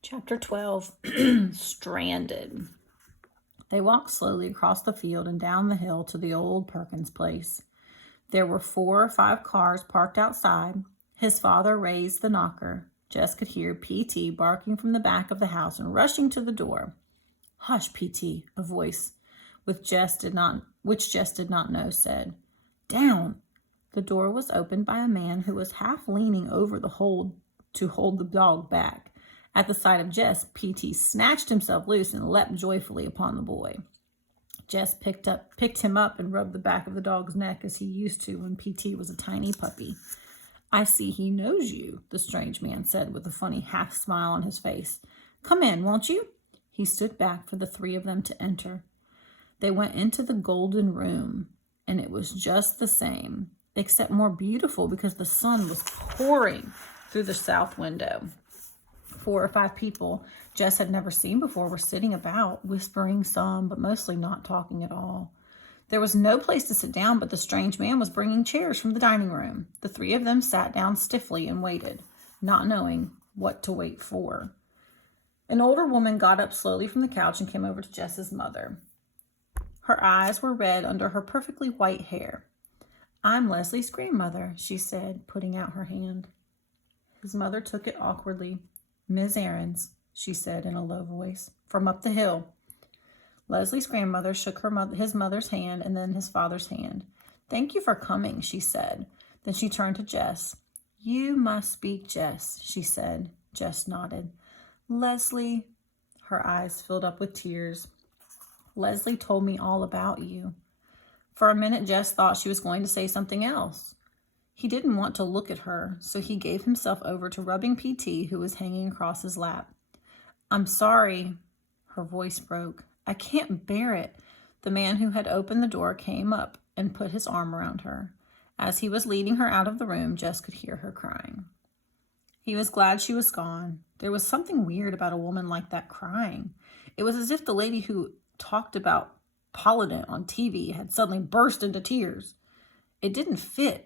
Chapter 12, Stranded. They walked slowly across the field and down the hill to the old Perkins place. There were 4 or 5 cars parked outside. His father raised the knocker. Jess could hear P.T. barking from the back of the house and rushing to the door. "Hush, P.T., a voice which Jess did not know said. "Down!" The door was opened by a man who was half leaning over the hold to hold the dog back. At the sight of Jess, P.T. snatched himself loose and leapt joyfully upon the boy. Jess picked him up and rubbed the back of the dog's neck as he used to when P.T. was a tiny puppy. "I see he knows you," the strange man said with a funny half smile on his face. "Come in, won't you?" He stood back for the 3 of them to enter. They went into the golden room, and it was just the same, except more beautiful because the sun was pouring through the south window. 4 or 5 people Jess had never seen before were sitting about, whispering some, but mostly not talking at all. There was no place to sit down, but the strange man was bringing chairs from the dining room. The 3 of them sat down stiffly and waited, not knowing what to wait for. An older woman got up slowly from the couch and came over to Jess's mother. Her eyes were red under her perfectly white hair. "I'm Leslie's grandmother," she said, putting out her hand. His mother took it awkwardly. "Miss Aarons," she said in a low voice, "from up the hill." Leslie's grandmother shook his mother's hand and then his father's hand. "Thank you for coming," she said. Then she turned to Jess. "You must speak Jess," she said. Jess nodded. "Leslie," her eyes filled up with tears. "Leslie told me all about you." For a minute, Jess thought she was going to say something else. He didn't want to look at her, so he gave himself over to rubbing P.T., who was hanging across his lap. "I'm sorry." Her voice broke. "I can't bear it." The man who had opened the door came up and put his arm around her. As he was leading her out of the room, Jess could hear her crying. He was glad she was gone. There was something weird about a woman like that crying. It was as if the lady who talked about Polident on TV had suddenly burst into tears. It didn't fit.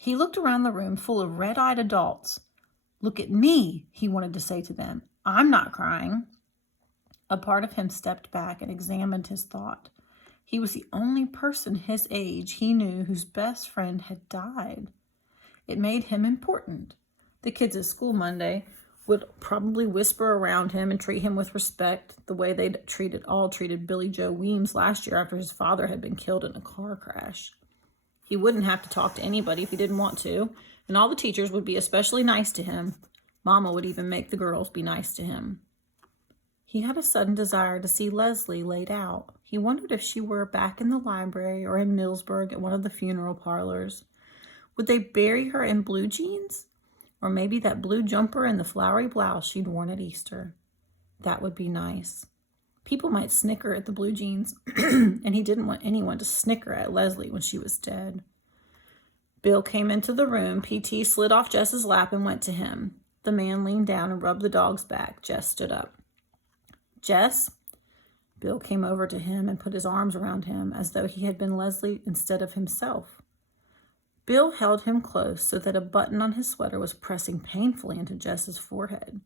He looked around the room full of red-eyed adults. "Look at me," he wanted to say to them. "I'm not crying." A part of him stepped back and examined his thought. He was the only person his age he knew whose best friend had died. It made him important. The kids at school Monday would probably whisper around him and treat him with respect, the way they'd treated Billy Joe Weems last year after his father had been killed in a car crash. He wouldn't have to talk to anybody if he didn't want to, and all the teachers would be especially nice to him. Mama would even make the girls be nice to him. He had a sudden desire to see Leslie laid out. He wondered if she were back in the library or in Millsburg at one of the funeral parlors. Would they bury her in blue jeans? Or maybe that blue jumper and the flowery blouse she'd worn at Easter. That would be nice. People might snicker at the blue jeans, and he didn't want anyone to snicker at Leslie when she was dead. Bill came into the room. P.T. slid off Jess's lap and went to him. The man leaned down and rubbed the dog's back. Jess stood up. "Jess?" Bill came over to him and put his arms around him as though he had been Leslie instead of himself. Bill held him close so that a button on his sweater was pressing painfully into Jess's forehead.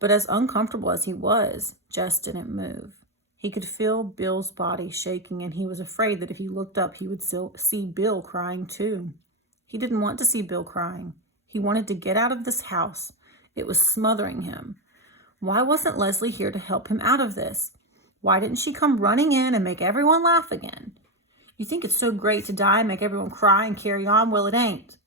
But as uncomfortable as he was, Jess didn't move. He could feel Bill's body shaking, and he was afraid that if he looked up, he would see Bill crying too. He didn't want to see Bill crying. He wanted to get out of this house. It was smothering him. Why wasn't Leslie here to help him out of this? Why didn't she come running in and make everyone laugh again? You think it's so great to die and make everyone cry and carry on? Well, it ain't.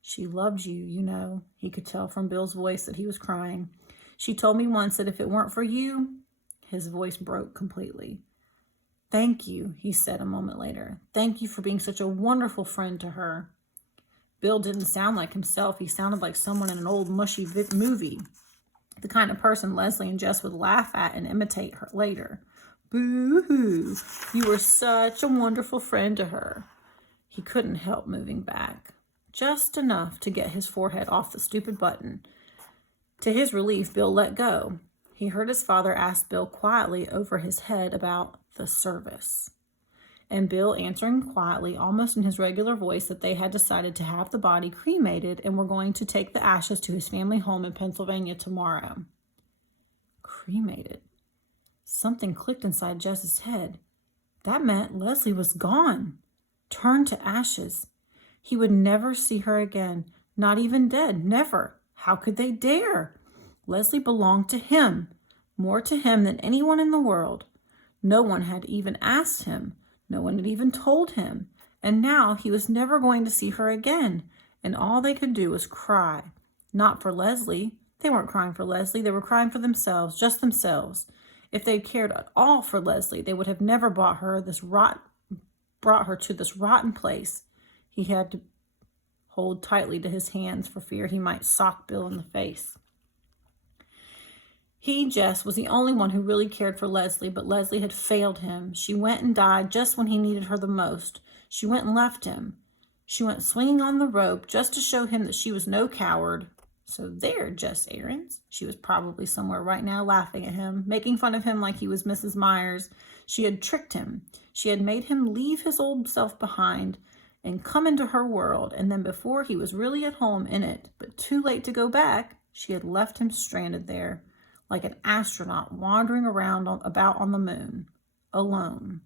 She loved you, you know. He could tell from Bill's voice that he was crying. She told me once that if it weren't for you, his voice broke completely. "Thank you," he said a moment later. "Thank you for being such a wonderful friend to her." Bill didn't sound like himself. He sounded like someone in an old mushy movie, the kind of person Leslie and Jess would laugh at and imitate her later. "Boo-hoo, you were such a wonderful friend to her." He couldn't help moving back, just enough to get his forehead off the stupid button. To his relief, Bill let go. He heard his father ask Bill quietly over his head about the service. And Bill answering quietly, almost in his regular voice, that they had decided to have the body cremated and were going to take the ashes to his family home in Pennsylvania tomorrow. cremated. Something clicked inside Jess's head. That meant Leslie was gone, turned to ashes. He would never see her again, not even dead, never. How could they dare? Leslie belonged to him, more to him than anyone in the world. No one had even asked him. No one had even told him. And now he was never going to see her again, and all they could do was cry. Not for Leslie. They weren't crying for Leslie. They were crying for themselves, just themselves. If they'd cared at all for Leslie, they would have never brought her to this rotten place. He had to hold tightly to his hands for fear he might sock Bill in the face. He, Jess, was the only one who really cared for Leslie, but Leslie had failed him. She went and died just when he needed her the most. She went and left him. She went swinging on the rope just to show him that she was no coward. So there, Jess Aarons. She was probably somewhere right now laughing at him, making fun of him like he was Mrs. Myers. She had tricked him. She had made him leave his old self behind and come into her world, and then before he was really at home in it, but too late to go back, she had left him stranded there, like an astronaut wandering about on the moon, alone.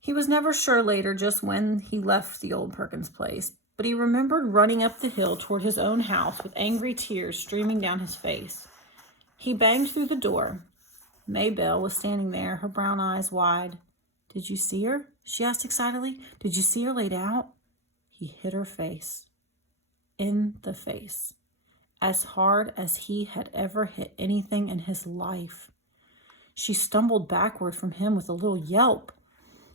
He was never sure later just when he left the old Perkins place, but he remembered running up the hill toward his own house with angry tears streaming down his face. He banged through the door. Maybelle was standing there, her brown eyes wide. "Did you see her?" she asked excitedly. "Did you see her laid out?" He hit her face. In the face. As hard as he had ever hit anything in his life. She stumbled backward from him with a little yelp.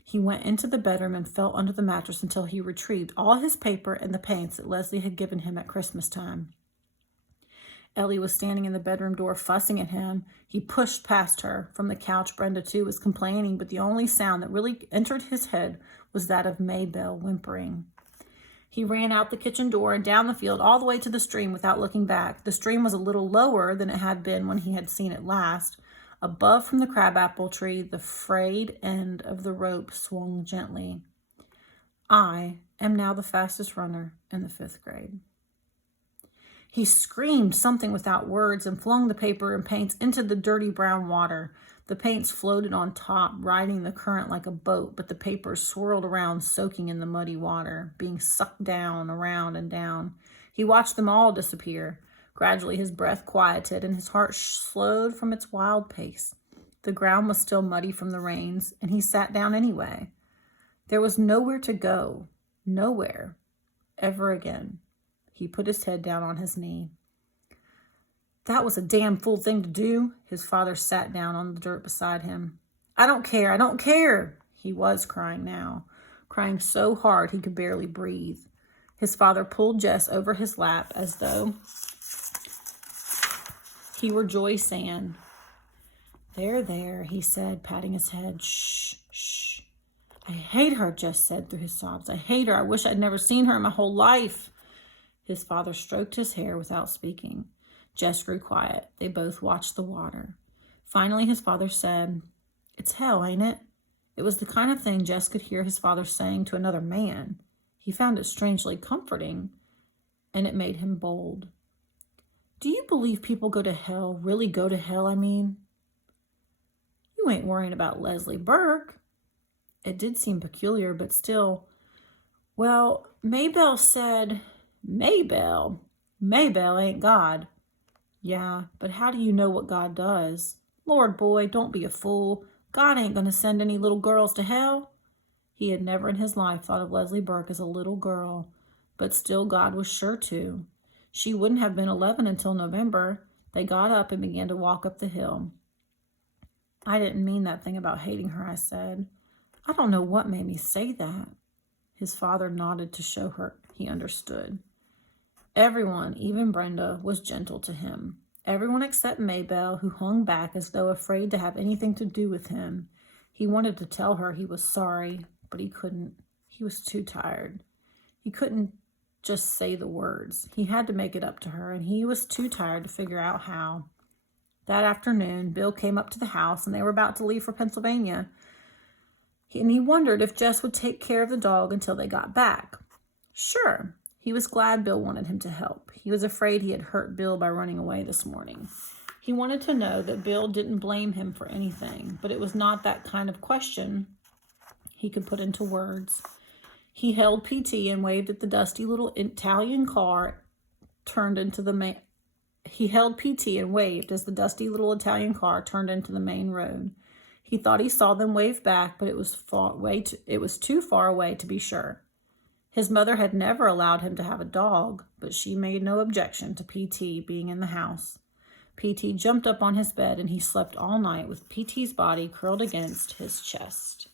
He went into the bedroom and fell under the mattress until he retrieved all his paper and the paints that Leslie had given him at Christmas time. Ellie was standing in the bedroom door fussing at him. He pushed past her. From the couch, Brenda, too, was complaining, but the only sound that really entered his head was that of Maybelle whimpering. He ran out the kitchen door and down the field all the way to the stream without looking back. The stream was a little lower than it had been when he had seen it last. Above from the crabapple tree, the frayed end of the rope swung gently. I am now the fastest runner in the 5th grade. He screamed something without words and flung the paper and paints into the dirty brown water. The paints floated on top, riding the current like a boat, but the papers swirled around, soaking in the muddy water, being sucked down, around and down. He watched them all disappear. Gradually his breath quieted and his heart slowed from its wild pace. The ground was still muddy from the rains, and he sat down anyway. There was nowhere to go, nowhere, ever again. He put his head down on his knee. "That was a damn fool thing to do." His father sat down on the dirt beside him. I don't care, I don't care." He was crying now, crying so hard he could barely breathe. His father pulled Jess over his lap as though he were Joy Sand. There, he said, patting his head. Shh, shh. "I hate her," Jess said through his sobs. "I hate her. I wish I'd never seen her in my whole life." His father stroked his hair without speaking. Jess grew quiet. They both watched the water. Finally, his father said, "It's hell, ain't it?" It was the kind of thing Jess could hear his father saying to another man. He found it strangely comforting, and it made him bold. "Do you believe people go to hell, really go to hell, I mean?" "You ain't worrying about Leslie Burke." It did seem peculiar, but still. "Well, Maybelle said..." Maybelle ain't God." "Yeah, but how do you know what God does?" "Lord, boy, don't be a fool. God ain't going to send any little girls to hell." He had never in his life thought of Leslie Burke as a little girl, but still God was sure to. She wouldn't have been 11 until November. They got up and began to walk up the hill. "I didn't mean that thing about hating her," I said. "I don't know what made me say that." His father nodded to show her he understood. Everyone, even Brenda, was gentle to him. Everyone except Maybelle, who hung back as though afraid to have anything to do with him. He wanted to tell her he was sorry, but he couldn't. He was too tired. He couldn't just say the words. He had to make it up to her, and he was too tired to figure out how. That afternoon, Bill came up to the house, and they were about to leave for Pennsylvania. And he wondered if Jess would take care of the dog until they got back. Sure. He was glad Bill wanted him to help. He was afraid he had hurt Bill by running away this morning. He wanted to know that Bill didn't blame him for anything, but it was not that kind of question he could put into words. He held PT and waved at the dusty little Italian car turned into the main. He held PT and waved as the dusty little Italian car turned into the main road. He thought he saw them wave back, but it was too far away to be sure. His mother had never allowed him to have a dog, but she made no objection to PT being in the house. PT jumped up on his bed and he slept all night with PT's body curled against his chest.